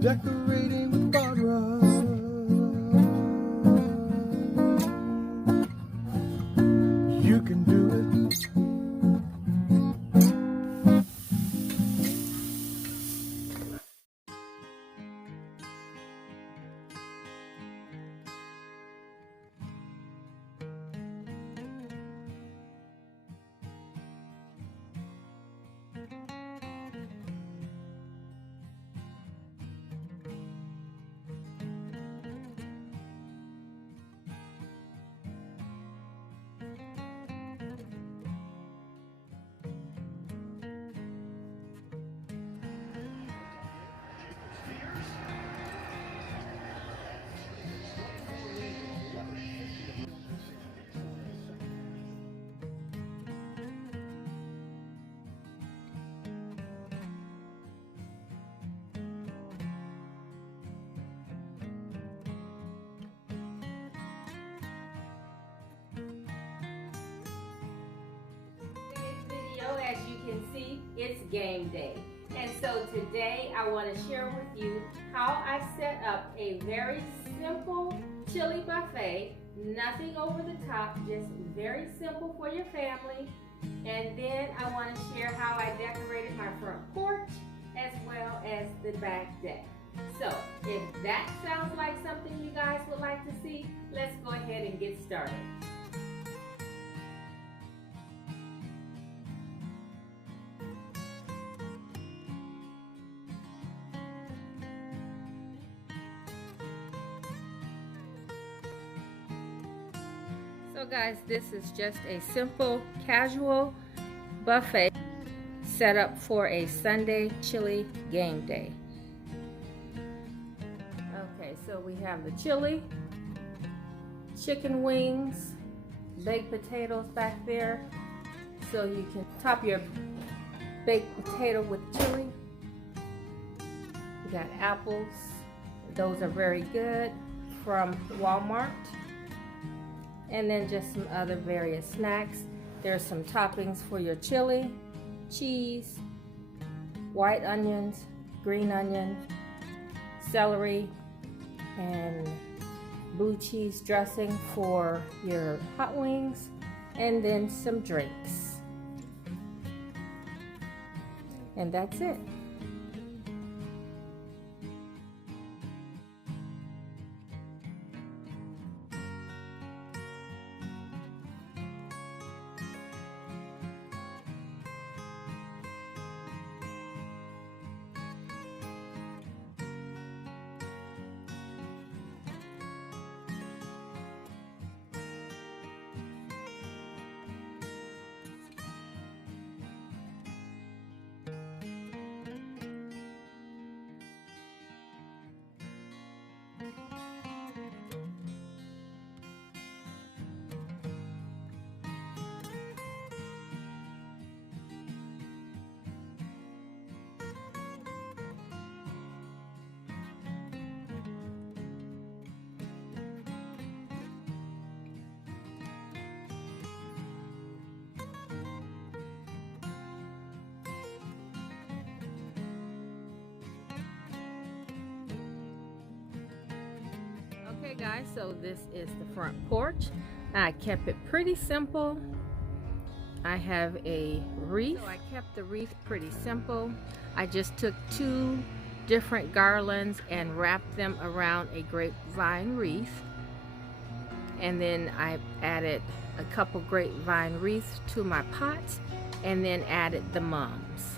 decorating with Barbara. You can do it. As you can see, it's game day. And so today I want to share with you how I set up a very simple chili buffet. Nothing over the top, just very simple for your family. And then I want to share how I decorated my front porch as well as the back deck. So if that sounds like something you guys would like to see, let's go ahead and get started. So guys, this is just a simple casual buffet set up for a Sunday chili game day. Okay, so we have the chili, chicken wings, baked potatoes back there. So you can top your baked potato with chili. We got apples. Those are very good from Walmart. And then just some other various snacks. There's some toppings for your chili, cheese, white onions, green onion, celery, and blue cheese dressing for your hot wings, and then some drinks. And that's it. Okay guys, so this is the front porch. I kept it pretty simple. I have a wreath. So I kept the wreath pretty simple. I just took 2 different garlands and wrapped them around a grapevine wreath. And then I added a couple grapevine wreaths to my pots and then added the mums.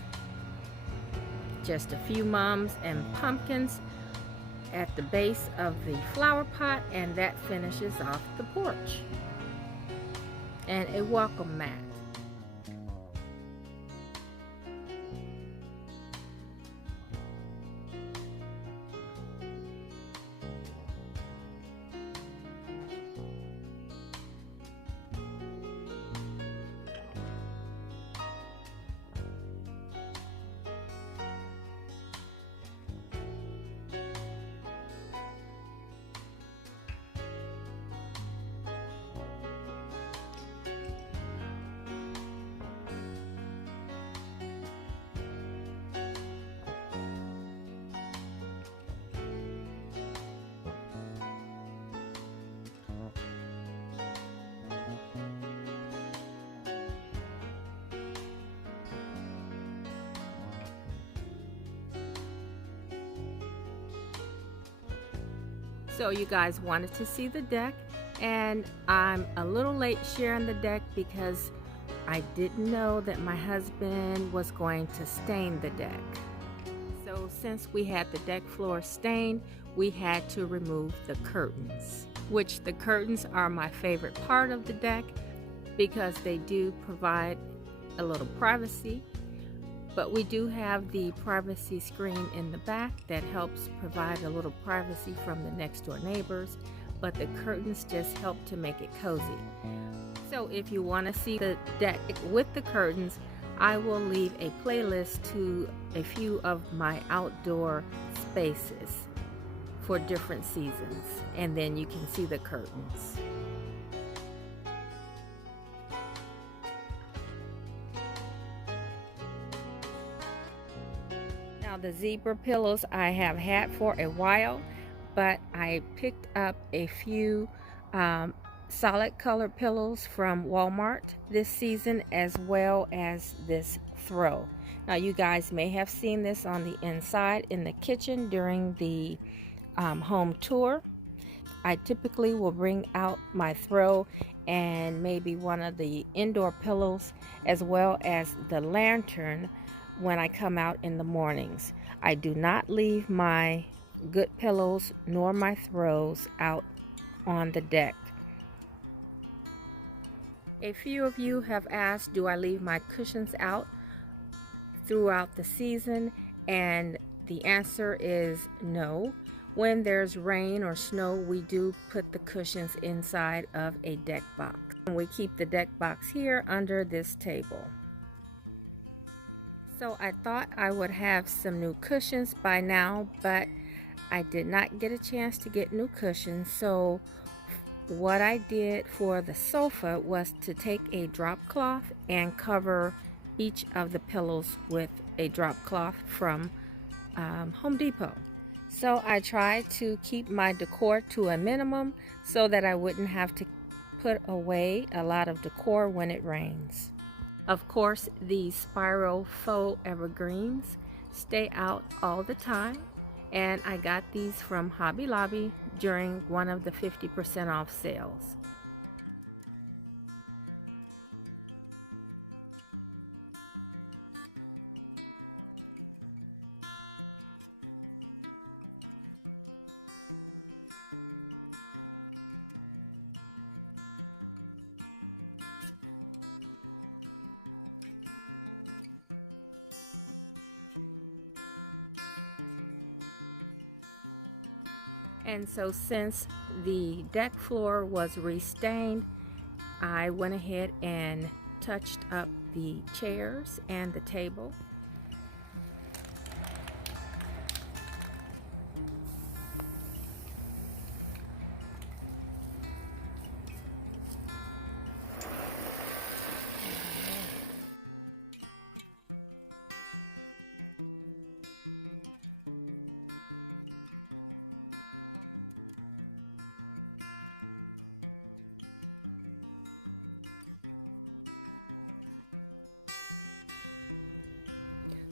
Just a few mums and pumpkins at the base of the flower pot, and that finishes off the porch. And a welcome mat. So you guys wanted to see the deck, and I'm a little late sharing the deck because I didn't know that my husband was going to stain the deck. So since we had the deck floor stained, we had to remove the curtains, which the curtains are my favorite part of the deck because they do provide a little privacy. But we do have the privacy screen in the back that helps provide a little privacy from the next door neighbors, but the curtains just help to make it cozy. So if you want to see the deck with the curtains, I will leave a playlist to a few of my outdoor spaces for different seasons, and then you can see the curtains. Now the zebra pillows I have had for a while, but I picked up a few solid color pillows from Walmart this season, as well as this throw. Now you guys may have seen this on the inside in the kitchen during the home tour. I typically will bring out my throw and maybe one of the indoor pillows, as well as the lantern when I come out in the mornings. I do not leave my good pillows nor my throws out on the deck. A few of you have asked, do I leave my cushions out throughout the season? And the answer is no. When there's rain or snow, we do put the cushions inside of a deck box. And we keep the deck box here under this table. So I thought I would have some new cushions by now, but I did not get a chance to get new cushions. So what I did for the sofa was to take a drop cloth and cover each of the pillows with a drop cloth from Home Depot. So I tried to keep my decor to a minimum so that I wouldn't have to put away a lot of decor when it rains. Of course, these spiral faux evergreens stay out all the time, and I got these from Hobby Lobby during one of the 50% off sales. And so since the deck floor was restained, I went ahead and touched up the chairs and the table.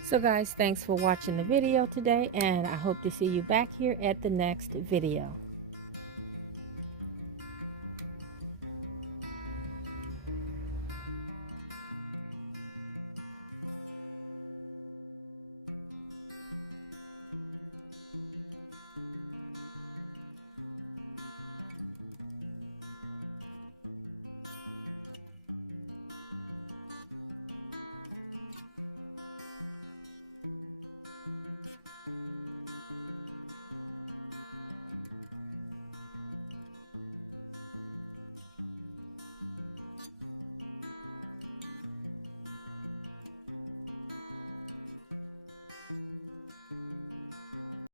So guys, thanks for watching the video today, and I hope to see you back here at the next video.